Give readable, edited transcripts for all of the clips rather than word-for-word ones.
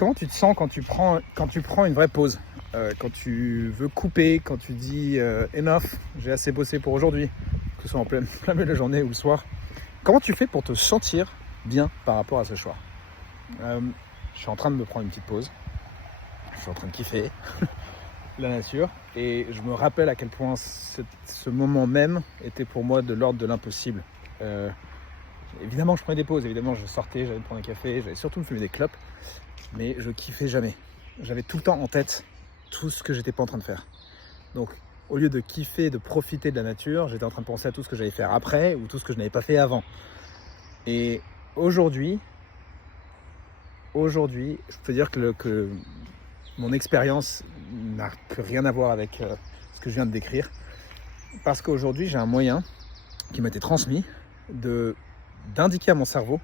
Comment tu te sens quand tu prends une vraie pause, quand tu veux couper, quand tu dis enough, j'ai assez bossé pour aujourd'hui, que ce soit en plein milieu de la journée ou le soir. Comment tu fais pour te sentir bien par rapport à ce choix? Je suis en train de me prendre une petite pause, je suis en train de kiffer la nature et je me rappelle à quel point ce moment même était pour moi de l'ordre de l'impossible. Évidemment je prenais des pauses, évidemment je sortais, j'allais me prendre un café, j'allais surtout me fumer des clopes, mais je kiffais jamais. J'avais tout le temps en tête tout ce que j'étais pas en train de faire. Donc au lieu de kiffer, de profiter de la nature, j'étais en train de penser à tout ce que j'allais faire après ou tout ce que je n'avais pas fait avant. Et aujourd'hui, je peux dire que mon expérience n'a plus rien à voir avec ce que je viens de décrire, parce qu'aujourd'hui j'ai un moyen qui m'a été transmis d'indiquer à mon cerveau,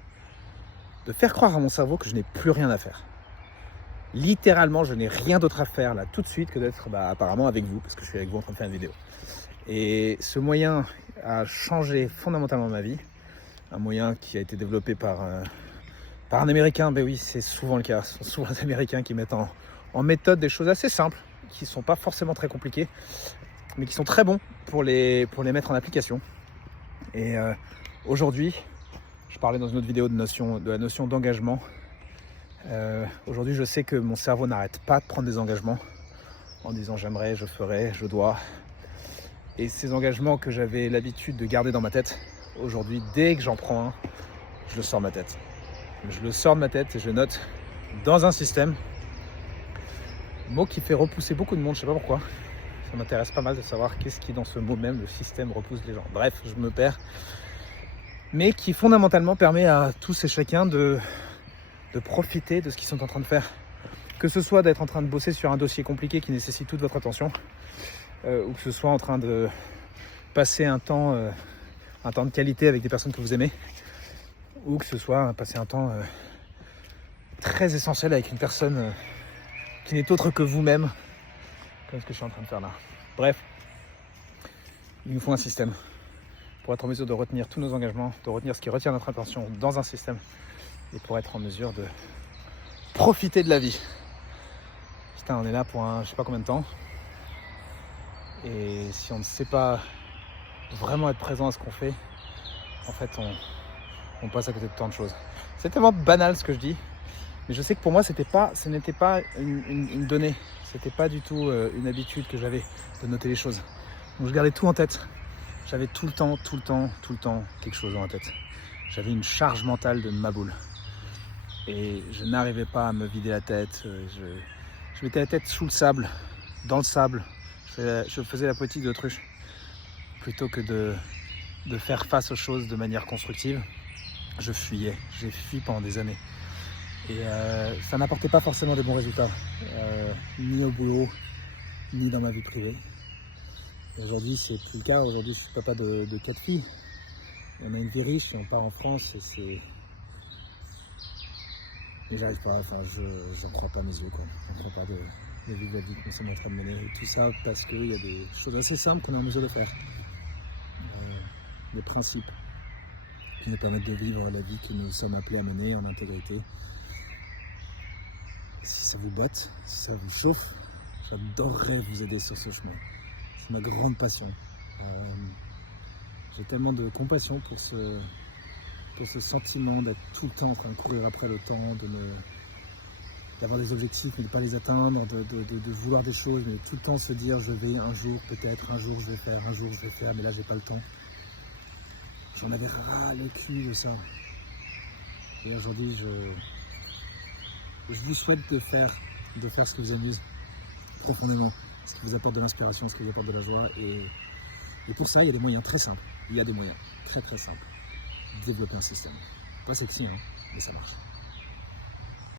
de faire croire à mon cerveau que je n'ai plus rien à faire. Littéralement, je n'ai rien d'autre à faire là tout de suite que d'être apparemment avec vous, parce que je suis avec vous en train de faire une vidéo. Et ce moyen a changé fondamentalement ma vie, un moyen qui a été développé par un Américain. Ben oui, c'est souvent le cas, ce sont souvent les Américains qui mettent en méthode des choses assez simples, qui ne sont pas forcément très compliquées, mais qui sont très bons pour les mettre en application. Et aujourd'hui, je parlais dans une autre vidéo de la notion d'engagement. Aujourd'hui, je sais que mon cerveau n'arrête pas de prendre des engagements en disant j'aimerais, je ferai, je dois. Et ces engagements que j'avais l'habitude de garder dans ma tête, aujourd'hui, dès que j'en prends un, je le sors de ma tête. Je le sors de ma tête et je note dans un système, mot qui fait repousser beaucoup de monde, je sais pas pourquoi. Ça m'intéresse pas mal de savoir qu'est-ce qui, dans ce mot même, le système repousse les gens. Bref, je me perds. Mais qui fondamentalement permet à tous et chacun de profiter de ce qu'ils sont en train de faire. Que ce soit d'être en train de bosser sur un dossier compliqué qui nécessite toute votre attention, ou que ce soit en train de passer un temps de qualité avec des personnes que vous aimez, ou que ce soit passer un temps très essentiel avec une personne qui n'est autre que vous-même, comme ce que je suis en train de faire là. Bref, il nous faut un système pour être en mesure de retenir tous nos engagements, de retenir ce qui retient notre attention dans un système, et pour être en mesure de profiter de la vie. Putain, on est là pour je sais pas combien de temps. Et si on ne sait pas vraiment être présent à ce qu'on fait, en fait, on passe à côté de tant de choses. C'est tellement banal ce que je dis, mais je sais que pour moi, ce n'était pas une donnée. C'était pas du tout une habitude que j'avais de noter les choses. Donc je gardais tout en tête. J'avais tout le temps quelque chose dans la tête. J'avais une charge mentale de ma boule. Et je n'arrivais pas à me vider la tête. Je mettais la tête sous le sable, dans le sable. Je faisais la politique de l'autruche. Plutôt que de faire face aux choses de manière constructive, je fuyais. J'ai fui pendant des années. Et ça n'apportait pas forcément de bons résultats, ni au boulot, ni dans ma vie privée. Aujourd'hui, c'est plus le cas. Aujourd'hui, je suis papa de 4 filles. On a une vie riche et on part en France et c'est... Mais j'arrive pas, enfin, j'en crois pas mes yeux, quoi. J'en crois pas de vivre la vie qu'on s'est en train de mener. Et tout ça parce qu'il y a des choses assez simples qu'on est en mesure de faire. Des principes qui nous permettent de vivre la vie que nous sommes appelés à mener en intégrité. Si ça vous botte, si ça vous chauffe, j'adorerais vous aider sur ce chemin. C'est ma grande passion. J'ai tellement de compassion pour ce sentiment d'être tout le temps en train de courir après le temps, d'avoir des objectifs mais de ne pas les atteindre, de vouloir des choses mais tout le temps se dire je vais un jour, peut-être un jour je vais faire, mais là j'ai pas le temps. J'en avais ras le cul de ça. Et aujourd'hui je vous souhaite de faire ce qui vous amuse profondément, ce qui vous apporte de l'inspiration, ce qui vous apporte de la joie. Et pour ça, il y a des moyens très simples. Il y a des moyens très simples. Développer un système. Pas sexy, hein, mais ça marche.